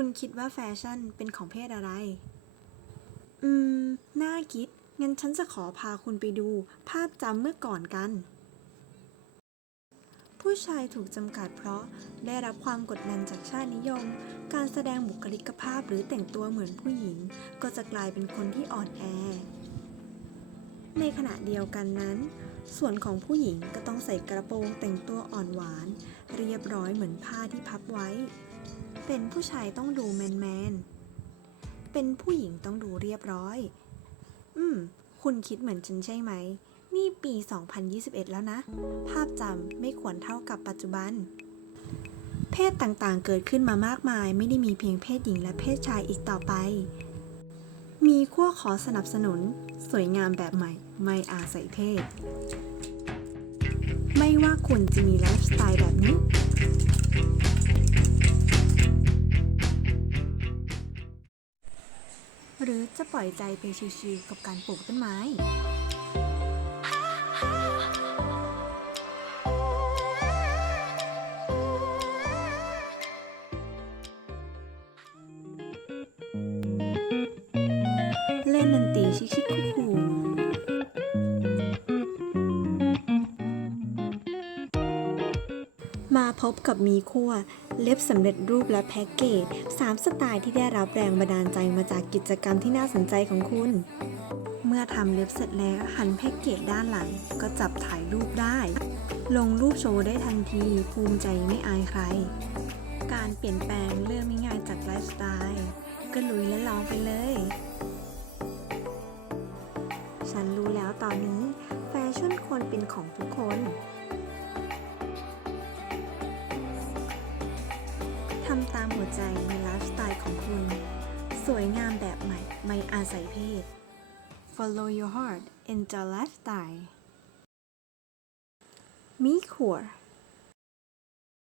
คุณคิดว่าแฟชั่นเป็นของเพศอะไร อืม น่าคิด งั้นฉันจะขอพาคุณไปดู ภาพจำเมื่อก่อนกัน ผู้ชายถูกจำกัดเพราะได้รับความกดดันจากชาตินิยม การแสดงบุคลิกภาพหรือแต่งตัวเหมือนผู้หญิง ก็จะกลายเป็นคนที่อ่อนแอ ในขณะเดียวกันนั้น ส่วนของผู้หญิงก็ต้องใส่กระโปรงแต่งตัวอ่อนหวาน เรียบร้อยเหมือนผ้าที่พับไว้ เป็นผู้ชายต้องดูแมนแมนเป็นผู้หญิงต้องดูเรียบร้อย อืม คุณคิดเหมือนฉันใช่ไหม นี่ปี 2021 แล้วนะ ภาพจำไม่ควรเท่ากับปัจจุบัน เพศต่างๆเกิดขึ้นมามากมาย ไม่ได้มีเพียงเพศหญิงและเพศชายอีกต่อไป มีขั้วขอสนับสนุน สวยงามแบบใหม่ ไม่อาศัยเพศ ไม่ว่าคุณจะมีไลฟ์สไตล์แบบนี้ หรือจะปล่อยใจไปชิวๆกับการปลูกต้นไม้ มาพบกับมีขั้วเล็บสำเร็จรูปและแพ็กเกจ3สไตล์ที่ได้รับแรงบันดาลใจมาจากกิจกรรมที่น่าสนใจของคุณ เมื่อทำเล็บเสร็จแล้วหันแพ็กเกจด้านหลัง ก็จับถ่ายรูปได้ ลงรูปโชว์ได้ทันที ภูมิใจไม่อายใคร การเปลี่ยนแปลงเรื่องไม่ง่ายจากไลฟ์สไตล์ ก็ลุยและลองไปเลย ฉันรู้แล้วตอนนี้ แฟชั่นควรเป็นของทุกคนำตามหัวใจในไลฟ์สไตล์ของคุณ สวยงามแบบใหม่ ไม่อาศัยเพศ Follow your heart and your lifestyle มีขัว